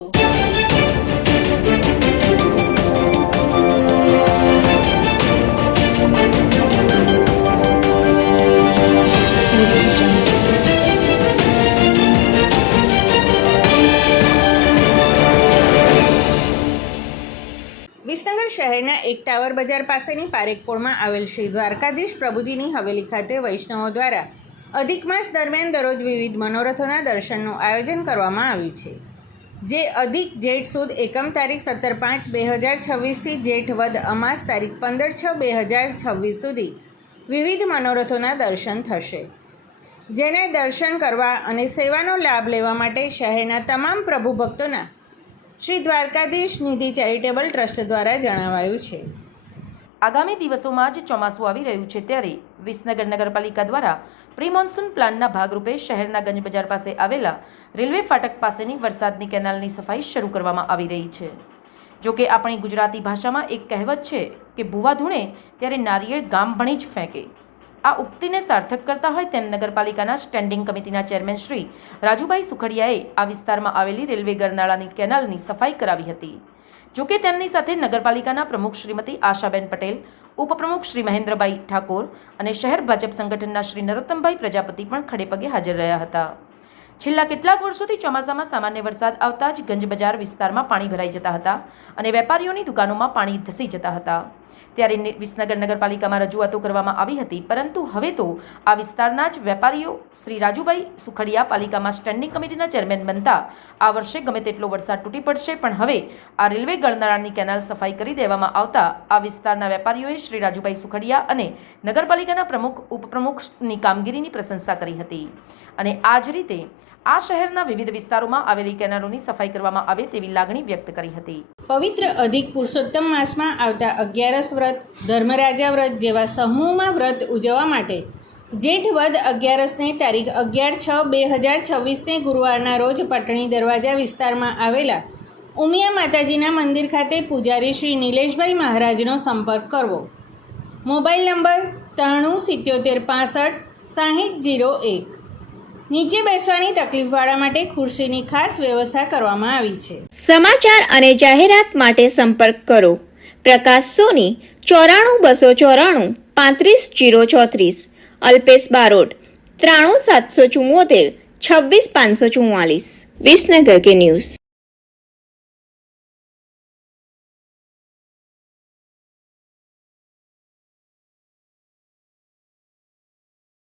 વિસનગર શહેરના એક ટાવર બજાર પાસેની પારેખપોળમાં આવેલ શ્રી દ્વારકાધીશ પ્રભુજીની હવેલી ખાતે વૈષ્ણવો દ્વારા અધિક માસ દરમિયાન દરરોજ વિવિધ મનોરથોના દર્શનનું આયોજન કરવામાં આવ્યું છે, જે અધિક જેઠ સુદ એકમ તારીખ 17/5/2026 જેઠ વદ અમાસ તારીખ 15/6/2026 સુધી વિવિધ મનોરથોના દર્શન થશે, જેને દર્શન કરવા અને સેવાનો લાભ લેવા માટે શહેરના તમામ પ્રભુ ભક્તોના શ્રી દ્વારકાધીશ નિધિ ચેરિટેબલ ટ્રસ્ટ દ્વારા જણાવાયું છે। આગામી દિવસોમાં જ ચોમાસું આવી રહ્યું છે, ત્યારે વિસનગર નગરપાલિકા દ્વારા પ્રી મોન્સૂન પ્લાનના ભાગરૂપે શહેરના ગંજ બજાર પાસે આવેલા રેલવે ફાટક પાસેની વરસાદની કેનાલની સફાઈ શરૂ કરવામાં આવી રહી છે। જોકે આપણી ગુજરાતી ભાષામાં એક કહેવત છે કે ભૂવા ધૂણે ત્યારે નારિયેળ ગામ ભણી જ ફેંકે। આ ઉક્તિને સાર્થક કરતા હોય તેમ નગરપાલિકાના સ્ટેન્ડિંગ કમિટીના ચેરમેન શ્રી રાજુભાઈ સુખડિયાએ આ વિસ્તારમાં આવેલી રેલવે ગરનાળાની કેનાલની સફાઈ કરાવી હતી। જોકે તેમની સાથે નગરપાલિકાના પ્રમુખ શ્રીમતી આશાબેન પટેલ, ઉપપ્રમુખ શ્રી મહેન્દ્રભાઈ ઠાકોર અને શહેર ભાજપ સંગઠનના શ્રી નરોત્તમભાઈ પ્રજાપતિ પણ ખડેપગે હાજર રહ્યા હતા। છેલ્લા કેટલાક વર્ષોથી ચોમાસામાં સામાન્ય વરસાદ આવતા જ ગંજ બજાર વિસ્તારમાં પાણી ભરાઈ જતા હતા અને વેપારીઓની દુકાનોમાં પાણી ધસી જતા હતા। ત્યારે વિસનગર નગરપાલિકામાં રજૂઆતો કરવામાં આવી હતી, પરંતુ હવે તો આ વિસ્તારના જ વેપારીઓ શ્રી રાજુભાઈ સુખડિયા પાલિકામાં સ્ટેન્ડિંગ કમિટીના ચેરમેન બનતા આ વર્ષે ગમે તેટલો વરસાદ તૂટી પડશે, પણ હવે આ રેલવે ગરનાળાની કેનાલ સફાઈ કરી દેવામાં આવતા આ વિસ્તારના વેપારીઓએ શ્રી રાજુભાઈ સુખડિયા અને નગરપાલિકાના પ્રમુખ ઉપપ્રમુખની કામગીરીની પ્રશંસા કરી હતી અને આ જ રીતે આ શહેરના વિવિધ વિસ્તારોમાં આવેલી કેનાલોની સફાઈ કરવામાં આવે તેવી લાગણી વ્યક્ત કરી હતી। પવિત્ર અધિક પુરુષોત્તમ માસમાં આવતા 11 વ્રત, ધર્મરાજા વ્રત જેવા સમૂહમાં વ્રત ઉજવવા માટે જેઠ વદ 11ને તારીખ 11/6/2026 ગુરુવારના રોજ પાટણી દરવાજા વિસ્તારમાં આવેલા ઉમિયા માતાજીના મંદિર ખાતે પૂજારી શ્રી નિલેશભાઈ મહારાજનો સંપર્ક કરવો। Mobile number 9375656001। નીચે બેસવાની તકલીફવાળા માટે ખુરશીની ખાસ વ્યવસ્થા કરવામાં આવી છે। સમાચાર અને જાહેરાત માટે સંપર્ક કરો પ્રકાશ સોની 94 294 35 034, અલ્પેશ બારોટ 93 774 26 544। વિસનગર કે ન્યૂઝ।